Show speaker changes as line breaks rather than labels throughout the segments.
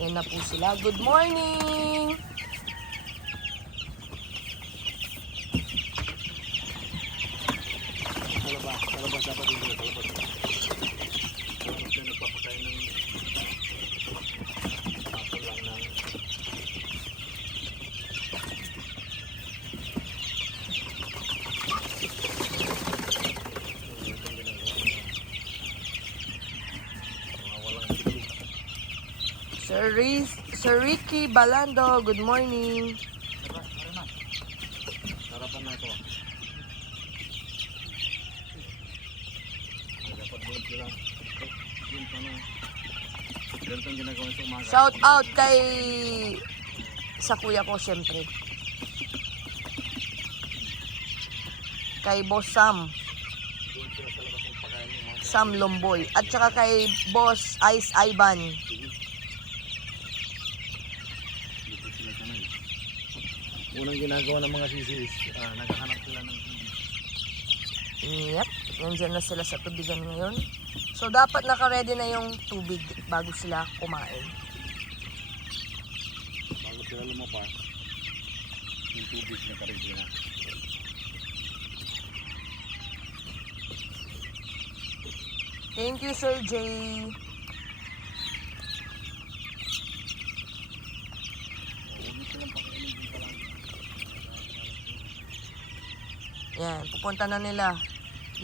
Ayan na po sila. Good morning!
Kalabas, kalabas dapat yung dito, kalabas. Kalabas na nagpapakain ng tapon lang ng Walang sili.
Sir, Riz, Sir Ricky Balando, good morning.
Tara na. Ito.
Shout out kay sa kuya ko syempre. Kay Boss Sam, Sam Lomboy. At saka kay Boss Ice Ivan.
Dito sila sanay. Unang ginagawa ng mga sisi is ah, naghahanap sila ng
Yep, nandyan na sila sa tubigan ngayon. So, dapat naka-ready na yung tubig bago sila kumain.
bago sila lumapas yung tubig na karigyan na.
Thank you, Sir Jay.
Huwag silang pakainin din pala.
Yan, pupunta na nila.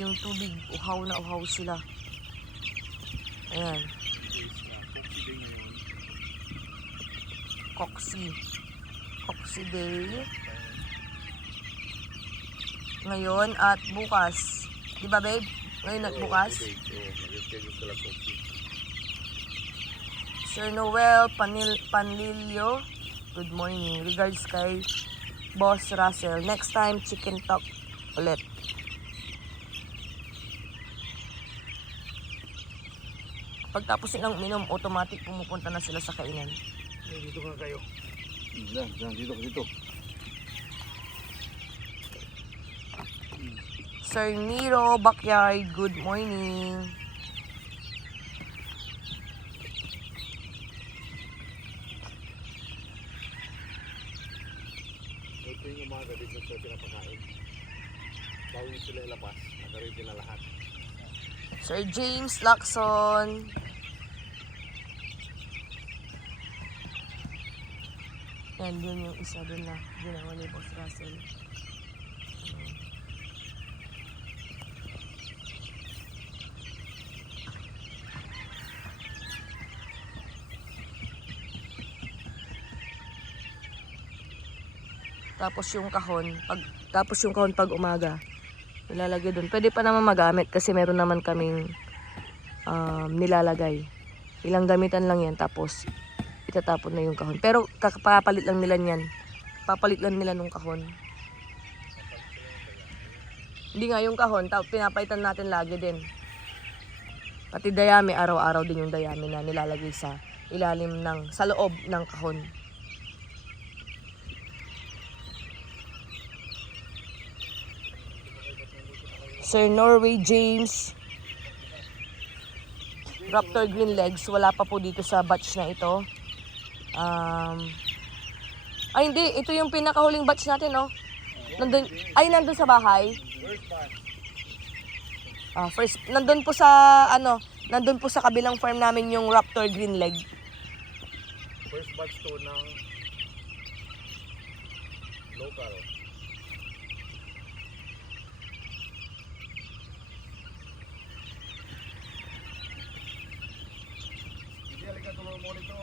Yung tubig, uhaw na uhaw sila. Ayan,
Coxy.
Coxy. Day. Ngayon at bukas. Di ba, babe? Ngayon at bukas. Sir Noel Panil Panlilio. Good morning. Regards kay Boss Russell. Next time, chicken talk ulit. Pagtapos nilang uminom, automatic pumupunta na sila sa kainan.
Dito ka kayo. Diyan, diyan, dito, dito.
Sir Nero Backyard, good morning.
Ito yung umaga dito sa pinapakain. Bago nyo sila ilabas, nakaready na lahat.
Sir James Lacson. Yan, yun yung isa dun na ginawa ni Boss Russell. Tapos yung kahon, pag tapos yung kahon pag umaga, nilalagay doon. Pwede pa naman magamit kasi meron naman kaming um, nilalagay. Ilang gamitan lang yan tapos itatapon na yung kahon. Pero kakapapalit lang nila yan. Papalit lang nila nung kahon. Hindi nga yung kahon, tap, pinapalitan natin lagi din. Pati dayami, araw-araw din yung dayami na nilalagay sa ilalim ng, sa loob ng kahon. Sir Norway James. Raptor Green Legs. Wala pa po dito sa batch na ito. Um, ay hindi, ito yung pinakahuling batch natin, no? Nandun, ay, nandun sa bahay.
First.
Ah, first, nandun po sa, ano, nandun po sa kabilang farm namin yung Raptor Green Leg.
First batch to ng local. Hindi, halika tulungan mo nito.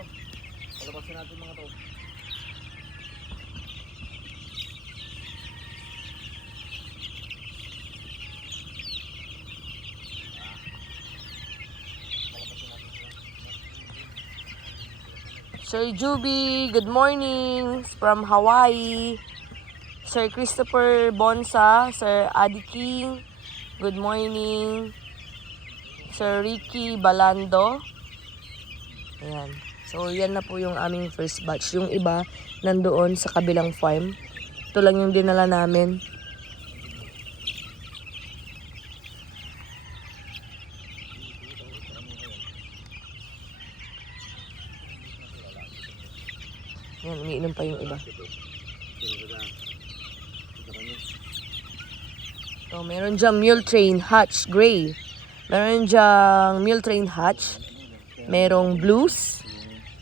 Palabasin natin mga to.
Sir Juby, good morning from Hawaii. Sir Christopher Bonsa, Sir Adi King, good morning. Sir Ricky Balando. Ayan. So, yan na po yung aming first batch. Yung iba, nandoon sa kabilang farm. Ito lang yung dinala namin. Andun pa yung iba. So, meron diyang mule train hatch gray. Meron diyang mule train hatch. Merong blues.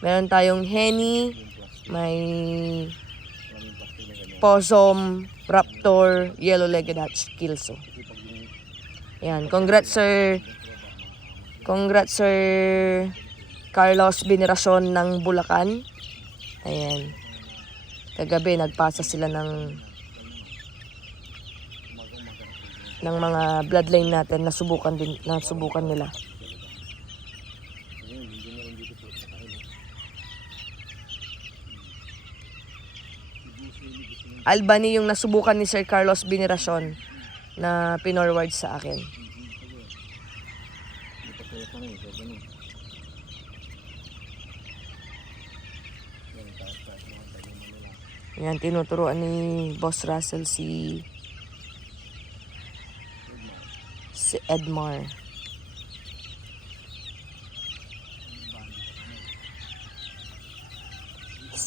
Meron tayong henny. May possum, raptor, yellow-legged hatch, kilso. Yan. Congrats, sir. Congrats, sir Carlos Veneracion ng Bulacan. Ayan. Kagabi, nagpasa sila ng ng mga bloodline natin na subukan din na subukan nila. Albany yung nasubukan ni Sir Carlos Veneracion na pinorward sa akin. Yan, tinuturuan ni Boss Russell si si Edmar.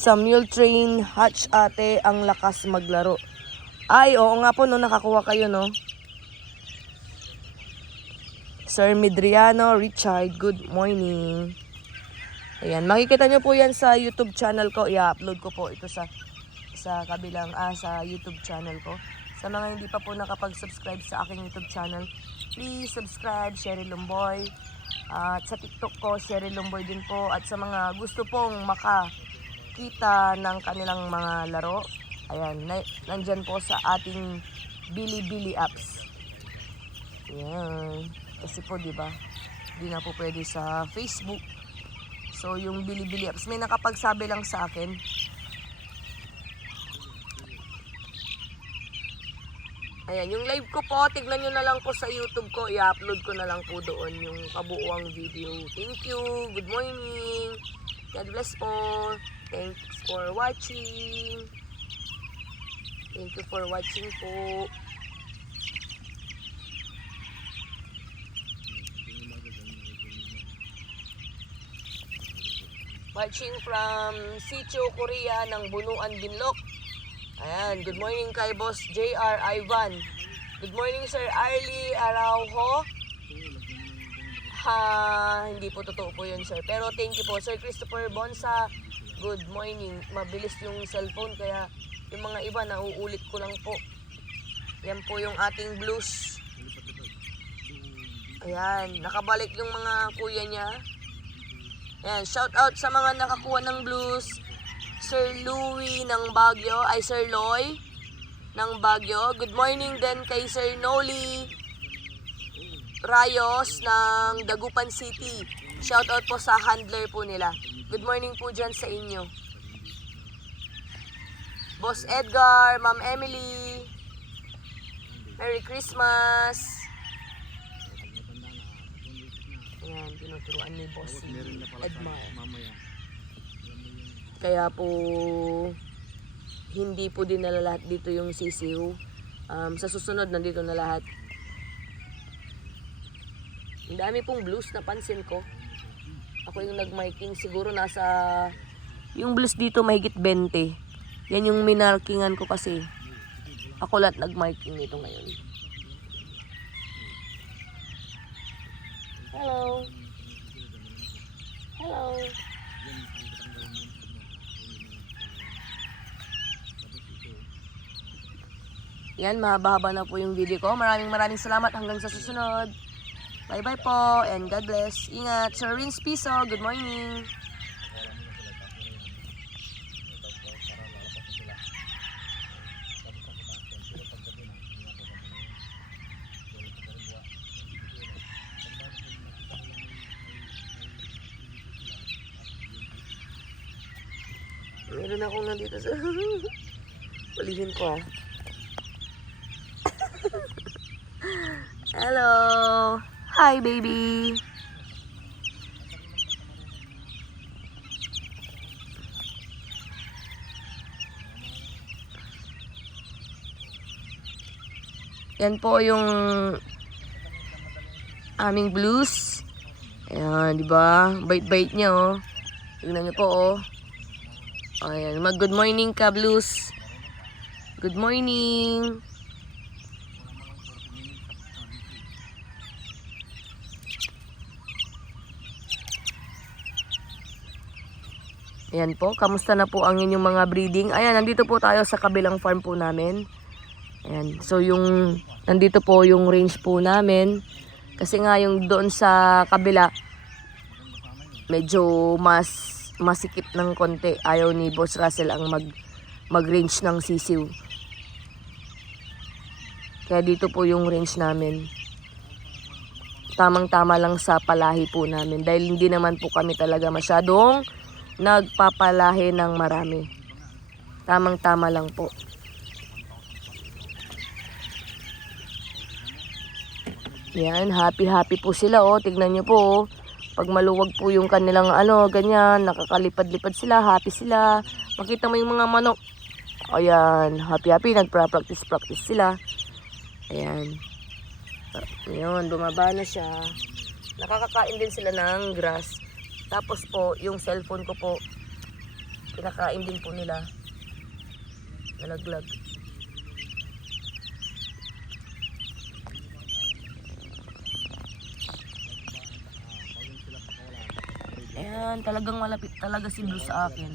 Sa mule train hatch ate ang lakas maglaro. Ay, oo nga po no, nakakuha kayo no. Sir Midriano Richard, good morning. Ayan, makikita nyo po yan sa YouTube channel ko. I-upload ko po ito sa sa kabilang ah, sa YouTube channel ko. Sa mga hindi pa po nakapag-subscribe sa aking YouTube channel, please subscribe, Sherry Lumboy. At sa TikTok ko, Sherry Lumboy din po. At sa mga gusto pong makakita ng kanilang mga laro, ayan, na, nandyan po sa ating Bilibili apps. Ayan. Kasi po, di ba, di na po pwede sa Facebook. So, yung Bilibili apps, may nakapagsabi lang sa akin, Ayan, yung live ko po, tignan nyo na lang po sa YouTube ko. I-upload ko na lang po doon yung kabuuang video. Thank you. Good morning. God bless po. Thanks for watching. Thank you for watching po. Watching from Sicho, Korea ng Bunuan, Binlok. Ayan, good morning kay Boss JR Ivan. Good morning Sir Arlie Araujo. Ha, hindi po totoo po yun sir. Pero thank you po Sir Christopher Bonsa. Good morning. Mabilis yung cellphone kaya yung mga iba nauulit ko lang po. Yan po yung ating blues. Ayan, nakabalik yung mga kuya niya. Ayan, shout out sa mga nakakuha ng blues. Sir Louie ng Baguio, ay Sir Loy ng Baguio. Good morning din kay Sir Noli Rayos ng Dagupan City. Shout out po sa handler po nila. Good morning po dyan sa inyo. Boss Edgar, Ma'am Emily. Merry Christmas. Ayan, tinuturuan ni Boss si Edmar. Kaya po hindi po dinala lahat dito yung sisiw. Um, sa susunod nandito na lahat. Ang dami pong blues napansin ko. Ako yung nag-marking siguro nasa yung blues dito mahigit 20. Yan yung minarkingan ko kasi. Ako lahat nag-marking nito ngayon. Hello. Hello. Yan, mahaba-haba na po yung video ko. Maraming maraming salamat hanggang sa susunod. Bye-bye po and God bless. Ingat. Sir Rins Piso, good morning. Meron akong nandito sa... Palihin ko ah. Hello. Hi, baby. Yan po yung aming blues. Ayan, di ba? Bait-bait niya, oh. Tingnan niyo po, oh. Ayan, mag good morning ka, Blues. Good morning. Ayan po, kamusta na po ang inyong mga breeding? Ayan, nandito po tayo sa kabilang farm po namin. Ayan, so yung, nandito po yung range po namin. Kasi nga yung doon sa kabila, medyo mas masikip ng konti. Ayaw ni Boss Russell ang mag, mag-range ng sisiw. Kaya dito po yung range namin. Tamang-tama lang sa palahi po namin. Dahil hindi naman po kami talaga masyadong nagpapalahi ng marami. Tamang-tama lang po. Yan, happy-happy po sila oh. Tignan nyo po oh. Pag maluwag po yung kanilang ano, ganyan, nakakalipad-lipad sila, happy sila. Makita mo yung mga manok. Ayan, happy-happy, nagpa-practice-practice sila. Ayan. Ayun, bumaba na siya. Nakakakain din sila ng grass. Tapos po, yung cellphone ko po, pinakain din po nila. Nalaglag. Ayan, talagang malapit talaga si Blue sa akin.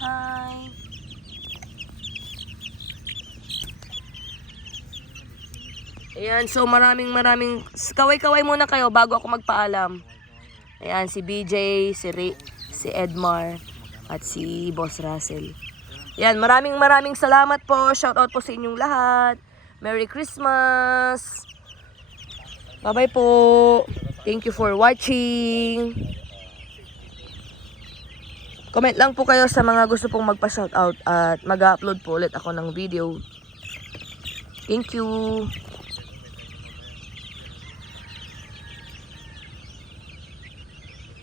Hi! Ayan, so maraming maraming kaway-kaway muna kayo bago ako magpaalam. Ayan, si BJ, si, Ri- si Edmar, at si Boss Russell. Ayan, maraming maraming salamat po. Shoutout po sa inyong lahat. Merry Christmas! Bye-bye po! Thank you for watching! Comment lang po kayo sa mga gusto pong magpa-shoutout at mag-upload po ulit ako ng video. Thank you!